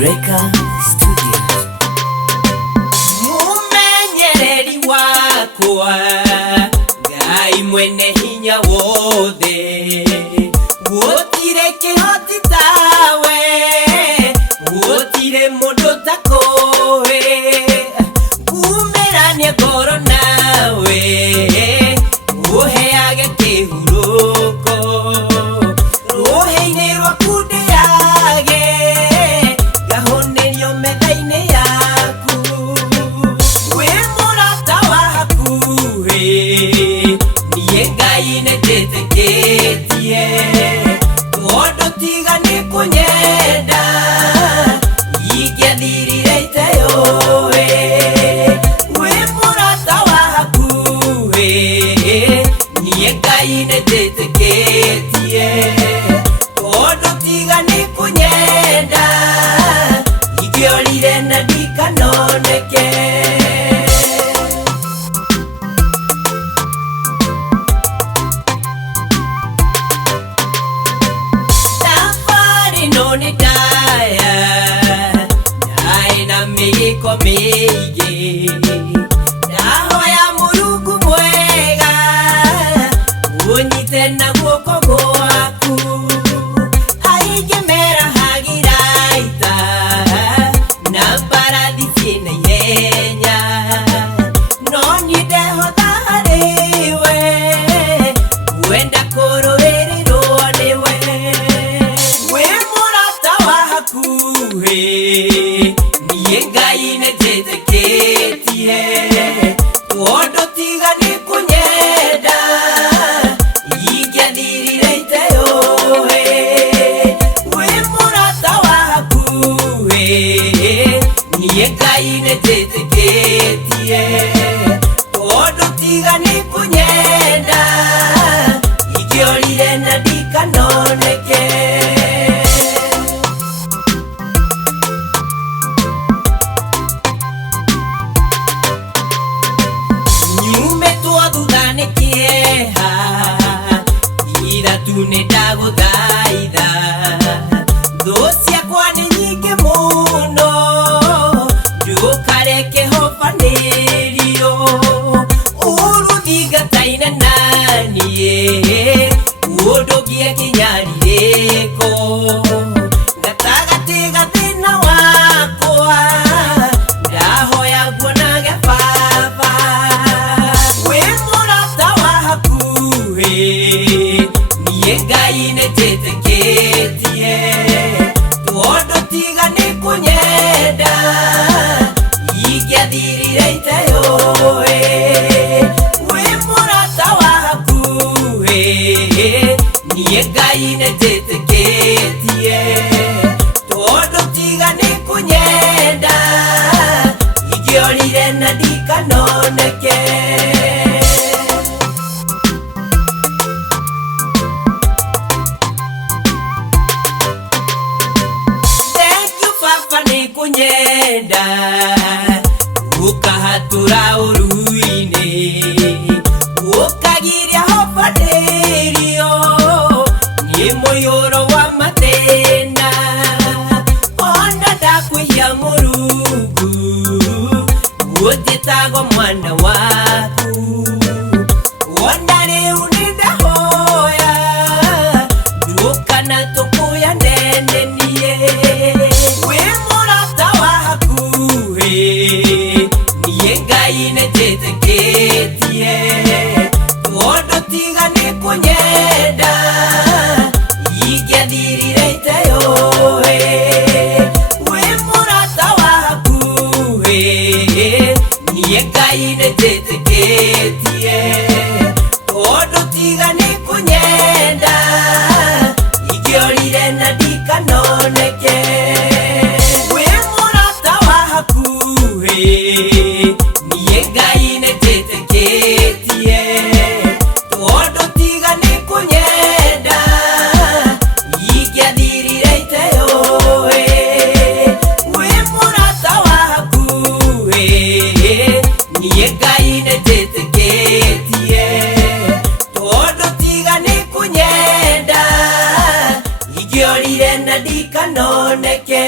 Reka Studios. Mumenyereri wakwa Ngai mwene hinya wothe, gutire kihoti tawe, gutire mundu takowe, umeranie ngoro nawe, uheage kihuruko, ruheini rwaku ndiage, ngahonerio metha-ini yaku, wi murata wa hakuhi, nie Ngai nĩnjĩtĩkĩtie, tondu tiga nĩ kũnyenda, ingĩathirire iteyowe, wi murata wa hakuhi, nie Ngai nĩnjĩtĩkĩtie, tondu tiga nĩ kũnyenda, ingĩorire na ndikanoneke. Mĩgĩko mĩingĩ, ndahoya Mũrungu mwega, ũnyite na guoko gwaku, aingĩ merahagĩra ita, na mbarathi ciĩna ihenya, no niĩ ndehotha harĩwe, wenda kũrũĩrĩrwo nĩwe, wĩ mũrata wa hakuhĩ, nie Ngai nĩnjĩtĩkĩtie, tondu tiga nĩ kũnyenda, ingĩathirire iteyowe, wĩ mũrata wa hakuhĩ, nie Ngai nĩnjĩtĩkĩtie, tondu tiga nĩ kũnyenda, ingĩorire na ndikanoneke. Nĩndagũthaitha, thũ ciakwa nĩ nyingĩ mũno, ndũkareke hobanĩrio, ũrũthingataine naniĩ, ũndũngie nginya rirĩko, gatagatĩ ga thĩna wakwa, ndahoya nguonage Baba, wĩ mũrata wa hakuhĩ, nie Ngai nĩnjĩtĩkĩtie, tondu tiga nĩ kũnyenda, ingĩathirire iteyowe, wĩ mũrata wa hakuhĩ, nie Ngai nĩnjĩtĩkĩtie, tondu tiga nĩ kũnyenda, ingĩorire na ndikanoneke. Kunyenda, ukahatura ũru-inĩ, ũkagiria hobanĩrio, nĩ mũiyũro wa mathĩna, ona ndakwĩhia Mũrungu, gũtĩtagwo mwana waku, ona rĩu nĩndahoya, ndũkana tũkũya ndenenie, nie Ngai nĩnjĩtĩkĩtie, tondu tiga nĩ kũnyenda, ingĩathirire iteyowe, wĩ mũrata wa hakuhĩ, nie Ngai nĩnjĩtĩkĩtie, tondu tiga nĩ kũnyenda, ingĩorire na ndikanoneke. Nie Ngai nĩnjĩtĩkĩtie, tondu tiga nĩ kũnyenda, ingĩathirire iteyowe, wĩ mũrata wa hakuhĩ, nie Ngai nĩnjĩtĩkĩtie, tondu tiga nĩ kũnyenda, ingĩorire ndonire na ndikanoneke